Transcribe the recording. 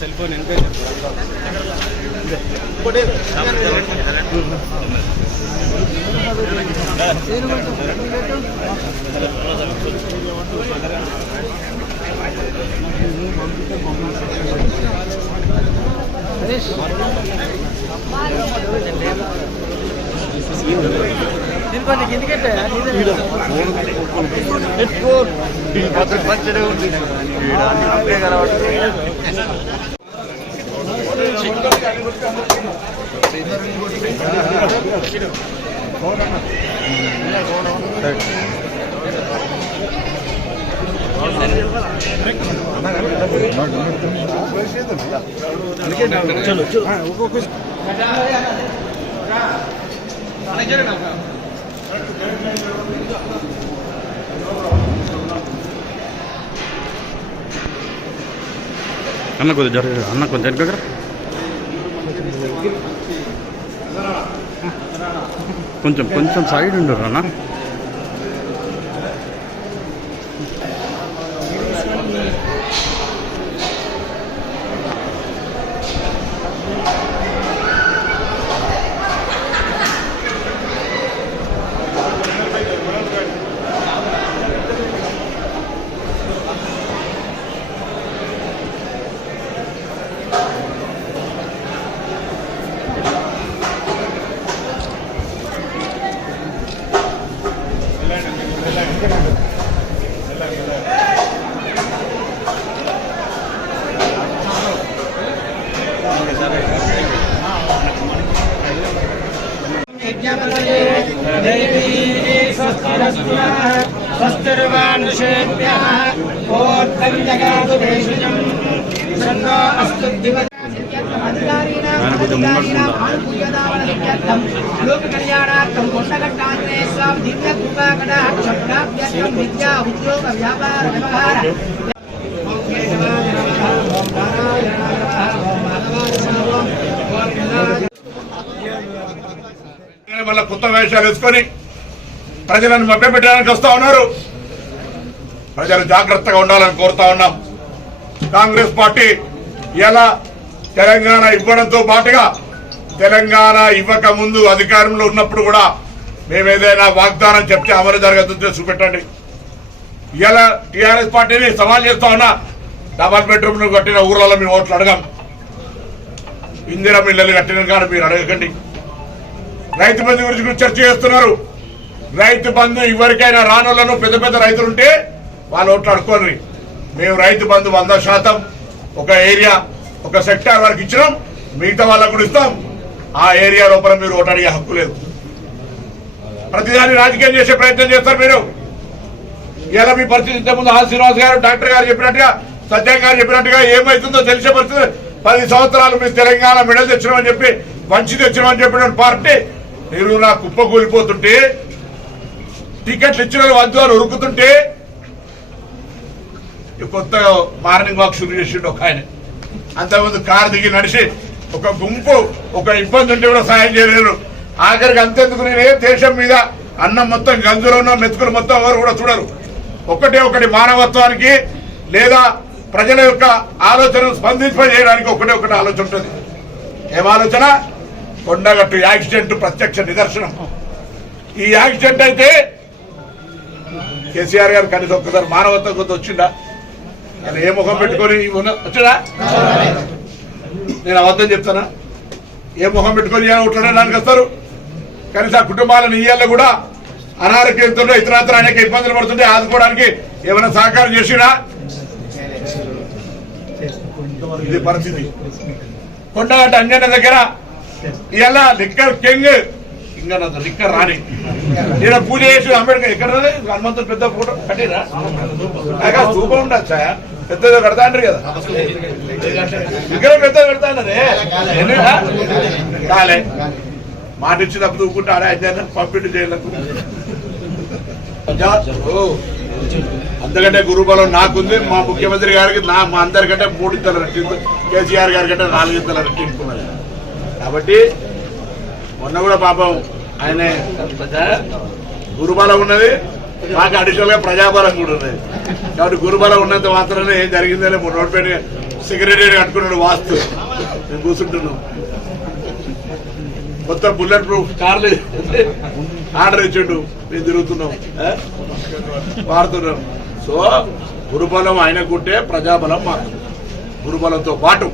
Cell phone వెనక మంచిగా ఉంది అప్పుడే కలవట్లేదు. అన్న కొద్దిగా జరగదు అన్న కొంచెం వెనక కొంచెం కొంచెం సైడ్ ఉండరు అన్న. మళ్ళీ కొత్త వేషాలు వేసుకొని ప్రజలను మభ్యపెట్టడానికి వస్తా ఉన్నారు. ప్రజలు జాగ్రత్తగా ఉండాలని కోరుతా ఉన్నాం. కాంగ్రెస్ పార్టీ ఇలా తెలంగాణ ఇవ్వడంతో పాటుగా తెలంగాణ ఇవ్వక ముందు అధికారంలో ఉన్నప్పుడు కూడా మేము ఏదైనా వాగ్దానం చెప్తే అమలు జరగదు చూపెట్టండి. ఇలా టీఆర్ఎస్ పార్టీని సవాల్ చేస్తా ఉన్నా. డబల్ బెడ్రూమ్లు కట్టిన ఊర్లలో మేము ఓట్లు అడగం. ఇందిరా మిల్లలు కట్టిన కానీ మీరు అడగకండి. రైతు బంధు గురించి చర్చ చేస్తున్నారు. రైతు బంధు ఎవరికైనా రానులను పెద్ద పెద్ద రైతులు ఉంటే వాళ్ళు ఓట్లు అడుకోండి. మేము రైతు బంధు 100% ఒక ఏరియా ఒక సెక్టార్ వరకు ఇచ్చినాం. మిగతా వాళ్ళకు కూడా ఇస్తాం. ఆ ఏరియా లోపల మీరు ఓటు అడిగే హక్కు లేదు. ప్రతిదాన్ని రాజకీయం చేసే ప్రయత్నం చేస్తారు మీరు. ఇలా మీ పరిస్థితి ఇంతకుముందు ఆర్ శ్రీనివాస్ గారు డాక్టర్ గారు చెప్పినట్టుగా సత్యం గారు చెప్పినట్టుగా ఏమవుతుందో తెలిసే పరిస్థితి. 10 సంవత్సరాలు మీరు తెలంగాణ మెడల్ తెచ్చినామని చెప్పి మంచి తెచ్చినామని చెప్పిన పార్టీ మీరు నా కుప్ప కూలిపోతుంటే టికెట్లు ఇచ్చిన వద్దు అని ఉరుకుతుంటే కొత్తగా మార్నింగ్ వాక్ షురూ చేసిండు ఒక ఆయన. అంతకుముందు కారు దిగి నడిచి ఒక గుంపు ఒక ఇబ్బంది ఉంటే కూడా సాయం చేయలేరు. ఆఖరికి అంతెందుకు నేనే దేశం మీద అన్నం మొత్తం గంజులో ఉన్న మెతుకులు మొత్తం ఎవరు కూడా చూడరు. ఒకటి మానవత్వానికి లేదా ప్రజల యొక్క ఆలోచనను స్పందింపజేయడానికి ఒకటి ఆలోచన ఉంటుంది. ఏం ఆలోచన? కొండగట్టు యాక్సిడెంట్ ప్రత్యక్ష నిదర్శనం. ఈ యాక్సిడెంట్ అయితే కేసీఆర్ గారు కనీసం ఒక్కసారి మానవత్వం కొద్ది వచ్చిందా? ఆయన ఏ ముఖం పెట్టుకొని వచ్చాడా? నేను అబద్ధం చెప్తానా? ఏ ముఖం పెట్టుకొని ఉట్టడానికి వస్తారు? కనీసం ఆ కుటుంబాలను ఇయ్యాల కూడా అనారోగ్యంతో ఇతరత్ర అనేక ఇబ్బందులు పడుతుంటే ఆదుకోవడానికి ఏమైనా సహకారం చేసినా? ఇది పరిస్థితి. కొండగట్టు అంజన్న దగ్గర ఇలా లిక్కర్ కింగ్ ఇంకా లిక్కర్ రాని నేను పూజ చేసి అంబేద్కర్ ఎక్కడ హనుమంతుడు పెద్ద ఫోటో కట్టిరా స్థూపం ఉండొచ్చా? పెద్దగా కడతా అంటారు కదా, ఇక్కడ పెద్దగా కడతా అన్నదే కాలే. మాట ఇచ్చినప్పుడు ఊపుకుంటే ఆడే అంజన్న పంపిణీ చేయలేదు. అంతకంటే గురుబలం నాకుంది. మా ముఖ్యమంత్రి గారికి మా అందరికంటే 3 ఇంతల రెట్టింపు, కేసీఆర్ గారి కంటే 4 ఇంతల రెట్టింపు. కాబట్టి మొన్న కూడా పాపం ఆయనే గురుబలం ఉన్నది, మాకు అడిషనల్ గా ప్రజాబలం కూడా ఉన్నది. కాబట్టి గురుబలం ఉన్నంత మాత్రమే ఏం జరిగిందని నోటిపేట సెక్రటరీ కట్టుకున్నాడు వాస్తు మేము కూర్చుంటున్నాం. కొత్త బుల్లెట్ ప్రూఫ్ కార్లు ఆర్డర్ ఇచ్చిండు, మేము తిరుగుతున్నాం, వాడుతున్నాం. సో గురుబలం ఆయనకుంటే ప్రజాబలం మాకు. గురుబలంతో పాటు